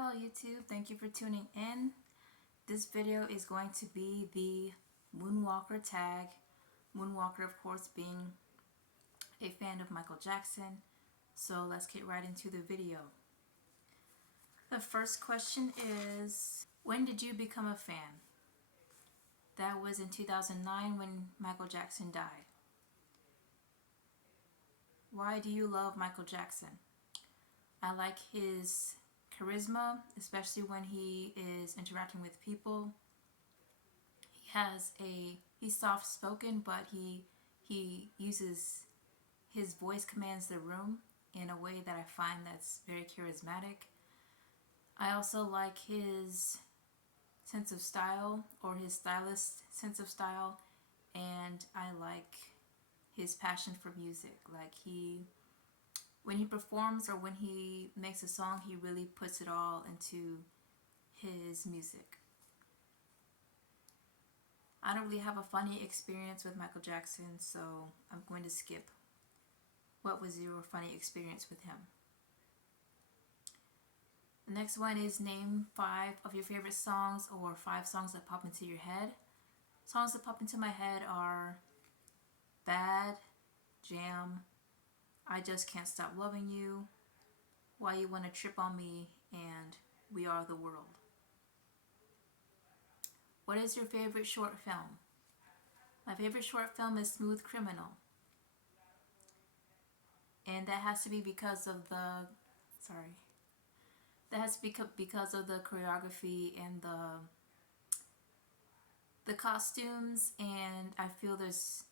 Hello YouTube, thank you for tuning in. This video is going to be the Moonwalker tag. Moonwalker, of course, being a fan of Michael Jackson. So let's get right into the video. The first question is, when did you become a fan? That was in 2009 when Michael Jackson died. Why do you love Michael Jackson? I like his charisma, especially when he is interacting with people. He's soft spoken, but he uses his voice commands the room in a way that I find that's very charismatic. I also like his sense of style, or his stylist sense of style, and I like his passion for music. Like when he performs or when he makes a song, he really puts it all into his music. I don't really have a funny experience with Michael Jackson, so I'm going to skip. What was your funny experience with him? The next one is name 5 of your favorite songs, or 5 songs that pop into your head. Songs that pop into my head are Bad, Jam, I Just Can't Stop Loving You, Why You Wanna Trip on Me, and We Are the World. What is your favorite short film? My favorite short film is Smooth Criminal. And that has to be because of the choreography and the costumes, and I feel there's,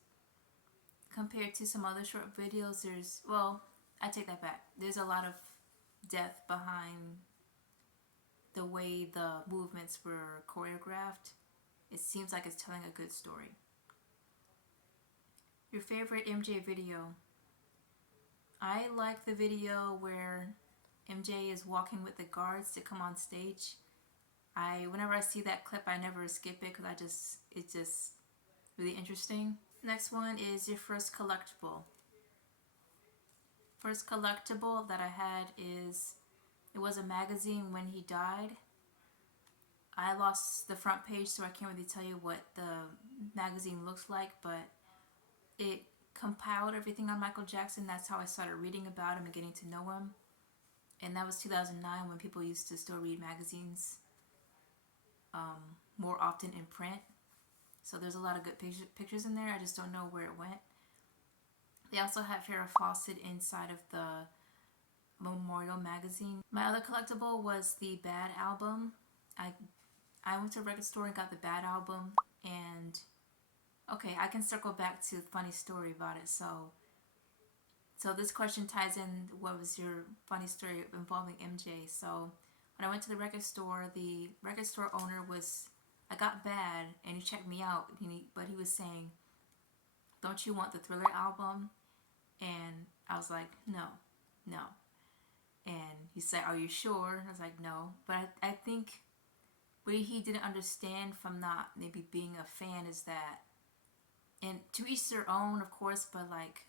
compared to some other short videos, I take that back. There's a lot of depth behind the way the movements were choreographed. It seems like it's telling a good story. Your favorite MJ video? I like the video where MJ is walking with the guards to come on stage. Whenever I see that clip, I never skip it because it's just really interesting. Next one is your first collectible. First collectible that I had it was a magazine when he died. I lost the front page, so I can't really tell you what the magazine looks like, but it compiled everything on Michael Jackson. That's how I started reading about him and getting to know him. And that was 2009, when people used to still read magazines more often in print. So there's a lot of good pictures in there. I just don't know where it went. They also have Farrah Fawcett inside of the Memorial magazine. My other collectible was the Bad album. I went to a record store and got the Bad album, and okay, I can circle back to the funny story about it. So this question ties in, what was your funny story involving MJ? So when I went to the record store owner I got Bad, and he checked me out, but he was saying, don't you want the Thriller album? And I was like, no. And he said, are you sure? I was like, no. But I think what he didn't understand from not maybe being a fan is that, and to each their own, of course, but like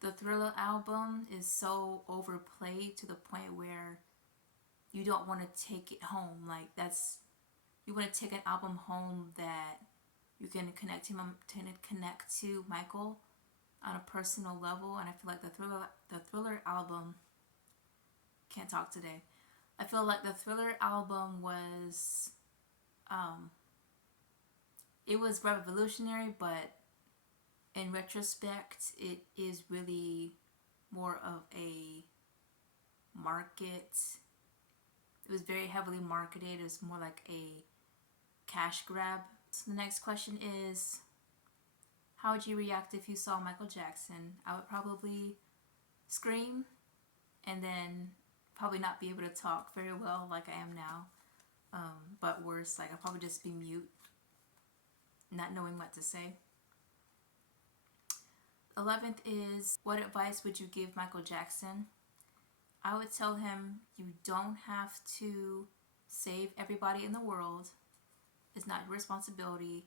the Thriller album is so overplayed to the point where you don't want to take it home. Like you want to take an album home that you can connect to Michael on a personal level. And I feel like the Thriller album, can't talk today. I feel like the Thriller album was it was revolutionary, but in retrospect, it is really more of a market. It was very heavily marketed. It was more like a cash grab. So the next question is, how would you react if you saw Michael Jackson? I would probably scream, and then probably not be able to talk very well like I am now. But worse, like I'll probably just be mute, not knowing what to say. 11th is, what advice would you give Michael Jackson? I would tell him, you don't have to save everybody in the world. It's not your responsibility.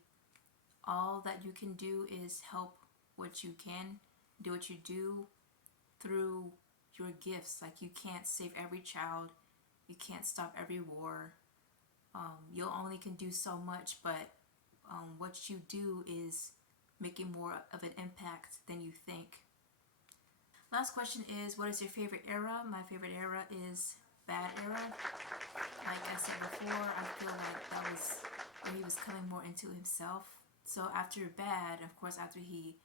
All that you can do is help what you can, do what you do through your gifts. Like, you can't save every child. You can't stop every war. You only can do so much, but what you do is making more of an impact than you think. Last question is, what is your favorite era? My favorite era is Bad era. Like I said before, I feel like that was where he was coming more into himself. So after Bad, of course, after he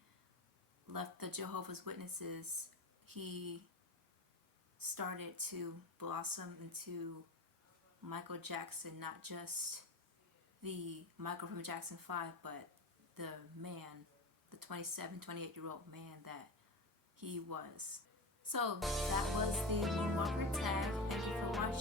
left the Jehovah's Witnesses, he started to blossom into Michael Jackson, not just the Michael from Jackson 5, but the man, the 27, 28-year-old man that he was. So that was the Moonwalker tag. Thank you for watching.